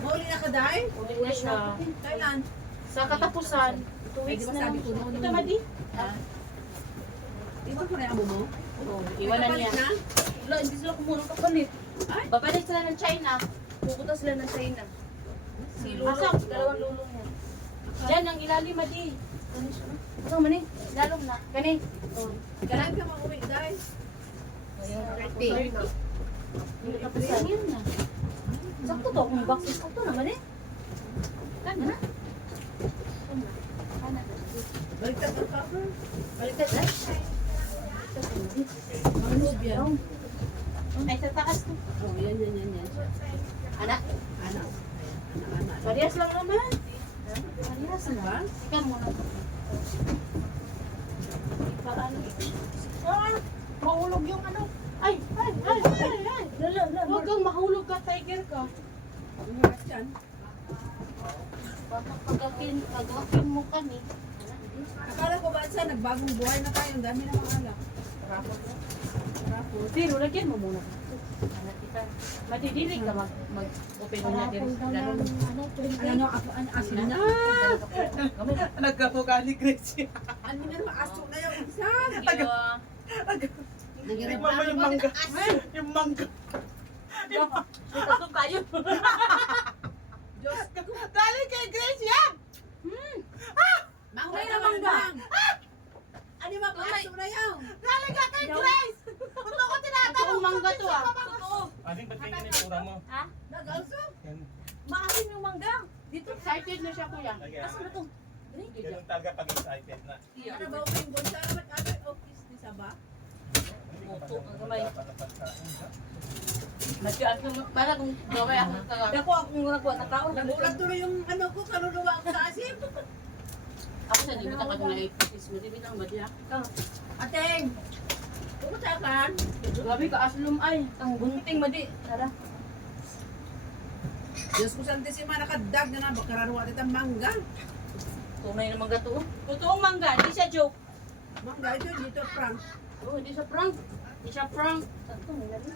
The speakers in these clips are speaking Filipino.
Mauli na ka, Day? Uli na siya. Kailan? Sa katapusan, 2 weeks Di ba na sabi lang ko siya. noon? Ito, Madi. Iwan ko na yung amo mo? Oo, iwanan niya. Na? Wala, hindi sila kumunong kapalit. Ay? Babalik sila ng China. Pupunta sila ng China. Si Lulo, dalawang lulo niya. Diyan, ang ilalim, Madi. Ano siya? Ito, Mani. Ilalom na. Kani. Oh. Kailan ka mauwi, Day? Yung katapusan yun na. Sakto to, kung box is sakto naman eh. Tama na. Baliktad ang cover. Baliktad na. Ano biyan? Ay, sa taas to. Oh, yan. Anak. Anak. Parehas lang naman. Parehas Ba? lang. Ikan muna. Paano? Ah! Mahulog yung ano. Ay! Huwag kang mahulog ka, tiger ka. Ang harap yan. Baka pag-akin mo kami. Akala ko ba sa nagbagong buhay na tayo? Ang dami na mga alak. Rapot na. Rapot. Pero lagyan mo muna. Anak kita. Matidili ka mag-open mo na din. Ano, asin na? Gamay. Nagkapukali, Gracie. Ano na naman, aso na yung isa. Tingnan mo yung mangga. Yung mangga. Ito kayo. Diyos. Galing kay Gracie yan! Mangga na mangga. Ano ba, aso na yun? Galing ka kay Grace! Kung ako tinatanong. Totoong mangga to ah. Totoo. Ading, ba't ganyan yung tura mo? Ha? Nag-aso? Yan. Maasin yung mangga. Dito excited na siya kuya. Lagyan. Asan na to? Ganun talaga pag excited na. Ano ba, uwing bunsa? Ba't agad office ni Saba? Moto ang gamay. Patapad ka. Para kung gaway ako kagabi. Ako akong nagkuha na tao. Nagulat tuloy yung ano ko, kaluluwa ko sa asim. Ako sa limit ako ng 8 mo. Limit ang badya. Ateng! Pumunta ka? Grabe ka aslum ay. Ang bunting madi. Tara. Diyos ko santisima, nakadag na na, bakararuwa ditang mangga. Tunay na mangga to. Totoong mangga. Hindi siya joke. Mangga ito, dito, Frank. Oh, hindi siya prank. Hindi siya prank. Ito, nilari.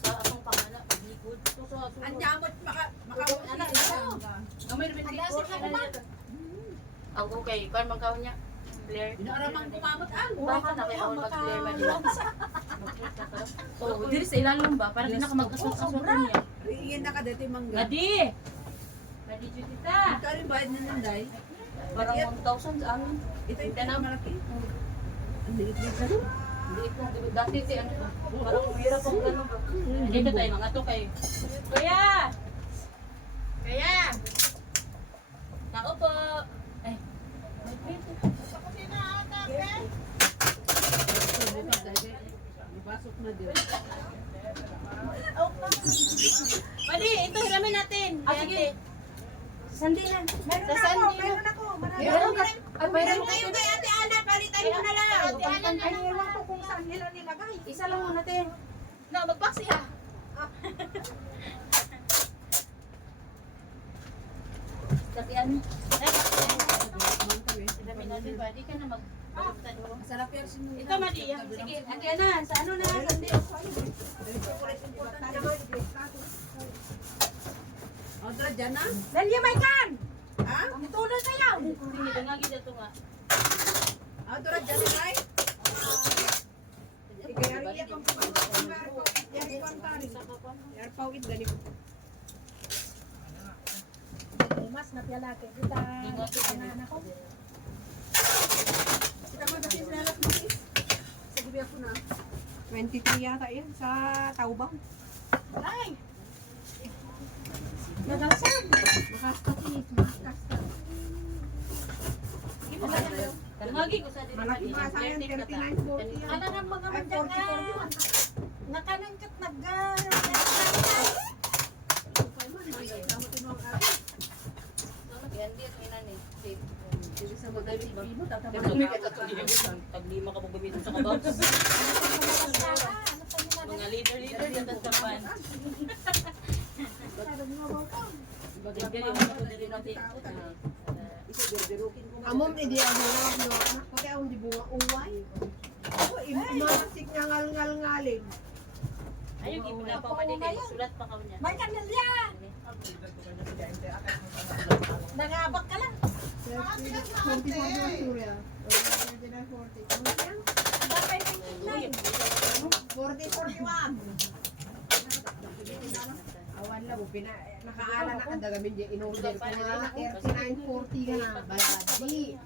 Sa atong pangala, paglikod. Ito sa aso. Ang nyamot, makawin Anak, na ito. Gamay rin bigor. Ang okay. Kung magkawin niya. Blair. Inaramang kumamot ang. Baka na kaya ako mag-Blair Manila. Oh, diri sa ilalim ba? Para di na ka mag-aswat-aswat niya. Riingin na ka dito yung mangga. Gadi! Gadi dyan kita. Ikaw rin bayad na nanday. Parang 1,000 sa amin. Ito yung pinakamalaki. Ang liit-liit na doon. Hindi ko, dati si ano ba? Parang mahirap ang gano'n ba? Dito tayo mga to kay... Kuya! Kuya! Tao po! Ay, may plate. Ibasok na din. Pwede, ito hiramin natin. Ah, sige. Sandi na. Sa sandi na. Meron ka. Ay, meron kayo kay Ate Ana. Palitan mo na lang. Ate Ana na lang. Ewan ko kung saan nila nilagay. Isa lang muna, te. Na, magpaksi ah. Dati ano? Hiramin natin ba? Di ka na mag... Masarap yan sinunod. Ikaw, Madia. Sige, Ate Ana. Sa ano na? Sandi. Odra, dyan na? Dalia, may kan! Ha? Ituloy kayo! Hindi, dangagi dito nga. Odra, dyan na, Ray? Mas napialake kita anak ko. Kita mo kasi sinalak mo, sis. Sige, biya ko na. 23 yata yan sa Taubang. Ay! Nagasab. Makaskatit, makaskatit. Dangagi ko sa dito. Malaki pa sa yan, 39, 40 yan. Ano nang mga Ay, mandyan 44 yun. Nakanangkat Sige sa madali. Taglima ka pag gamitin sa kababs. Mga leader na tasapan. Tignan yung mga pagdali natin. Amom ni dia ang no anak ko kaya hindi bunga uway. Ako imasik nga ngal-ngal-ngalin. Ayaw, gipinapaw pa din. Sulat pa ka niya. May kanilya! Nangabak ka lang. 44 naman Surya. 39, 40. Ano yan? Bakay 99. 40, 41. Awan lang, nakaala na kada gamin di in-order ko nga 39, 40 ka na. Bayadi.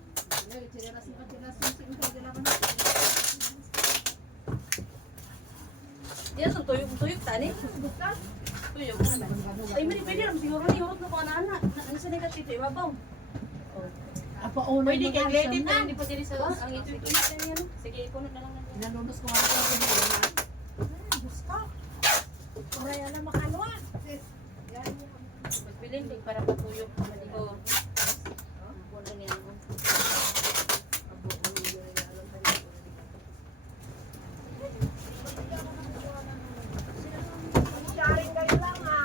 Yan, so tuyok tani. Tuyok. Ay, mali pwede lang siguro ni hurot na ko anak. Ano sa negat dito ibabaw? Apa una Pwede kay related na hindi pa diri sa ang ito yan. Sige, ipunot na lang natin. Nalunos ko ako. Diyos ka. Kuray alam makalwa. Mas bilin din para patuyok. Oo. Buwan lang yan. Sharing kayo lang ha.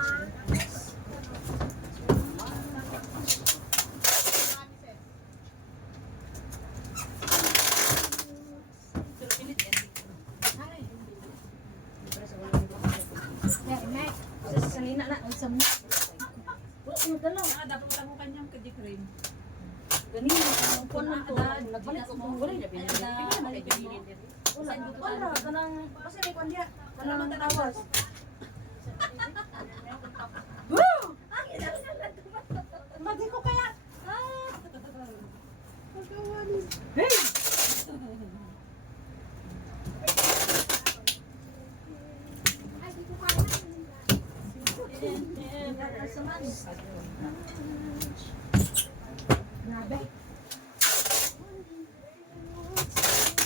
Pero pilit yan. Sa sanina na. Ang sam. Oo, dalaw. Dapat ako kanyang kadi-cream. Ganyan, ang puwan na to. Nagpalit ko kung wala niya pinili. Wala, wala. Kanang, kasi may kwan diya. Kanang matawas. Woo! Madi ko kaya. Hey! Grabe.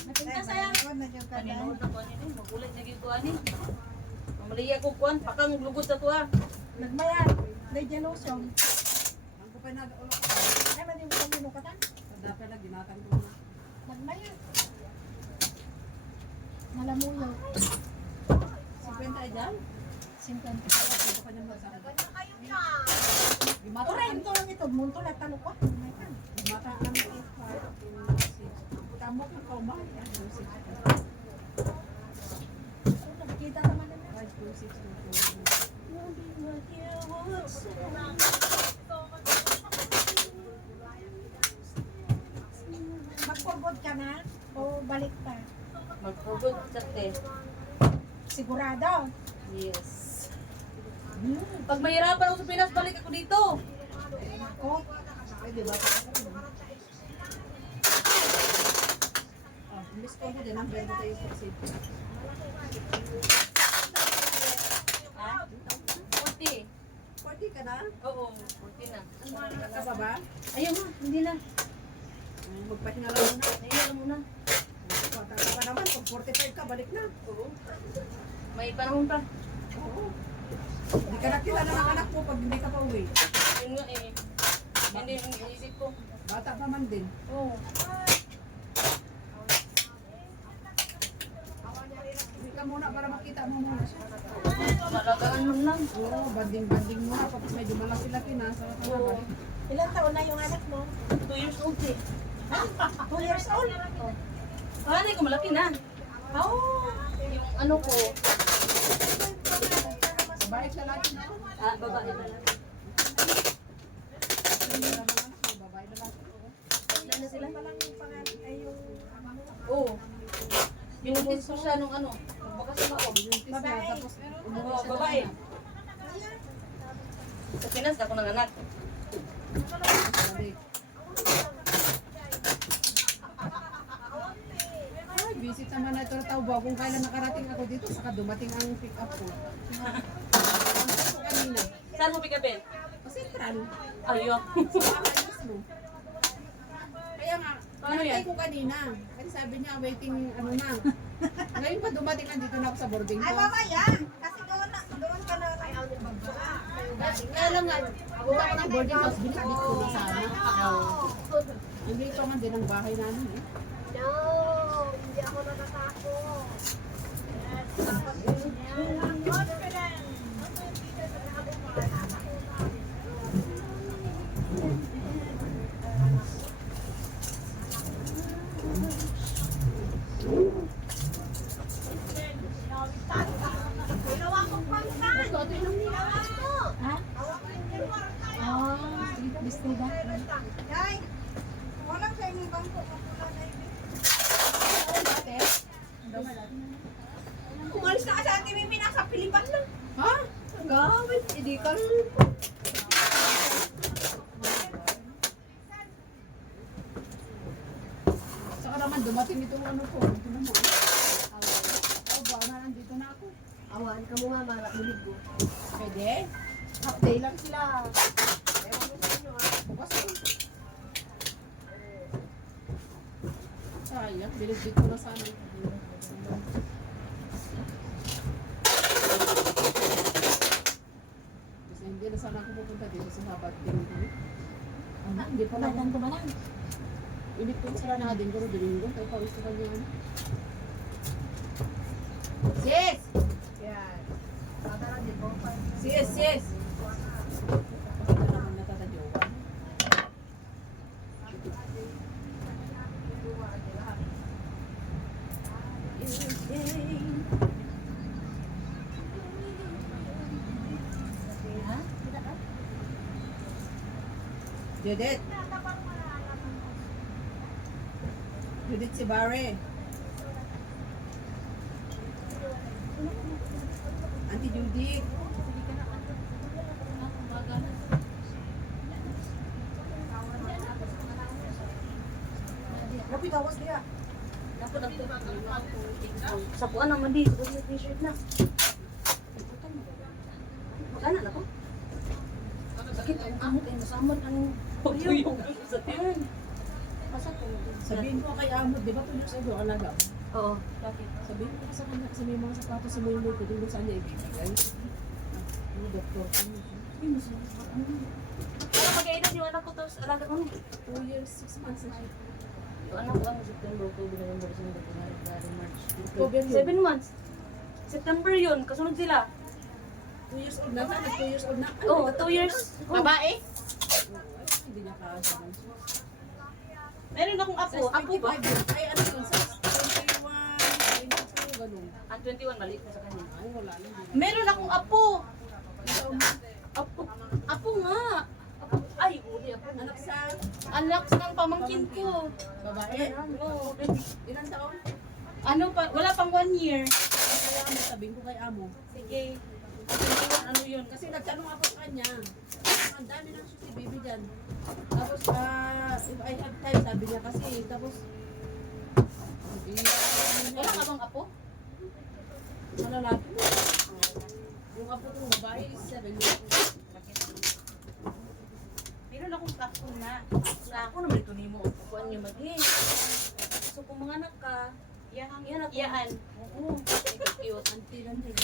Matinta sayang. Ano Paninood na kuan yun. Magulit na yung kuan eh. Mamaliya ko kuan. Pakang lugod sa tuwa. Nagmayar. Lady lotion. Ang ko pa nag-ulok ka. Ay, madi mo kami nukatan. Dapat na ginatan ko na. Nagmayar. Malamuyo. 50 ay dyan? 50. Ito pa niyang magsabi. Gimata rin ito lang ito. Munto na tanong ko. Gimata lang ito. 5, 6. Tamok na ko ba? 5, 6. Nakikita naman na 5, 2, 6, 2, 4. Mag-forward ka na? O balik pa? Magpugod sa te. Sigurado? Yes. Pag mahirapan ako sa Pinas, balik ako dito. Ako? Pwede ba? Miss ko ko din ang verbo tayo sa safety. Ha? 40. 40 ka na? Oo, 40 na. Ka ba ba? Ayaw na, hindi na. Magpahinga lang muna. Ayaw na muna. Tama pa naman, pag 45 ka, balik na. Oo. May panahon pa. Oo. Hindi ka nakilala ng anak mo pag hindi ka pa uwi. Yun nga eh. Hindi yung iisip ko. Bata pa man din. Oo. Hindi ka muna para makita mo muna siya. Malagaan mo lang. Oo, banding-banding muna pag medyo malaki-laki na sa Oo. trabaho. Ilan taon na yung anak mo? 2 years old eh. 2 years old? Panganay ko malaki na. Oo. Yung ano ko, Babae siya lagi na. babae na lang. Babae na lagi. Ano sila? Palang yung pangalan ay yung ama mo. Oo. Binuntis ko siya nung ano. Magbakas ako. Babae. Tapos, Oo, babae. Sa Pinas, ako ng anak. ay, visit naman na ito tao ba kung kailan nakarating ako dito, saka dumating ang pick up ko. Kanina. Saan mo pikapin? Sentral. Ayaw. Sa bahay mismo. Kaya nga, Ano yan? nakatay ko kanina. Kasi sabi niya, waiting, ano na. Ngayon pa dumating, andito na ako sa boarding Ay, ko. mamaya. Kasi doon ka na kay Alden Magdala. Kaya lang nga, punta ko ng boarding house, binabit ko na sana. Nandito nga din ang bahay namin eh. No, hindi ako natatakot. Ginawa Yay! Walang sa inyong bangko. Mapula na yun. Ate? Umalis na ka sa Ate Mimi. Nasa Pilipan lang. Ha? Ang gawin. Hindi ka Saka naman dumating itong ano ko. Ito naman. Oh, ba na nandito na ako. Awan ka mo nga. Maramulog ko. Pwede? Half day lang sila. Ewan ko sa inyo Bukas ako. Sayang, binibig ko na sana. Kasi hindi na sana ako pupunta dito sa Habat Tingin. Ano? Hindi pa lang. Tumalan, tumalan. Init ko sila na din ko domingo. Kaya pawis ko kanya. Sis! Yan. Tataran din po. Sis! Sis! Bakit na naman natatadyowan? Judith! Judith si Barre. Auntie Judith. Lapit awas dia. Dapat sa puan naman di. Sa t-shirt na. Magana na ko. Sakit ang kamot ay masamot ang pagtuyog sa tiyan. Masa ko. Sabihin ko kay Amod, di ba 2 years ago alaga? Oo. Bakit? Sabihin ko sa kanya kasi may mga sapatos sa muy ko doon sa kanya ibibigay. Yung doktor ko. Para mag-aidan yung anak ko tapos alaga ko na. 2 years, 6 months na siya. Yung anak ko ano, September, October, November, December, January, February, March. October yun. 7 months. September yun. Kasunod sila. 2 years old na siya, 2 years old na. Oo, 2 years. Babae? Hindi niya kakasalan siya. Meron akong apo. Apo ba? Ay, ano yun? Sa 21, 22, ganun. Ang 21, maliit na sa kanya. Ay, wala lang. Meron akong apo. Apo. Apo nga. Apo. Ay, uli apo. Anak sa Anak sa kang pamangkin ko. babae. Oo. Ilan taon? Ano pa? Wala pang 1 year. Kaya mo, sabihin ko kay Amo. Sige. Ano yun? Kasi nagtanong ako sa kanya, ang dami ng si baby dyan. Tapos, if I have time, sabi niya kasi, tapos, Wala ka bang apo? malalaki mo. Yung apo kong babae is 7 years. Meron akong apo na. Sa ako naman ito ni mo. Kukuan niya mag-in. So kung mga anak ka, iyahang iyaan. Oo. Cute. Auntie lang din.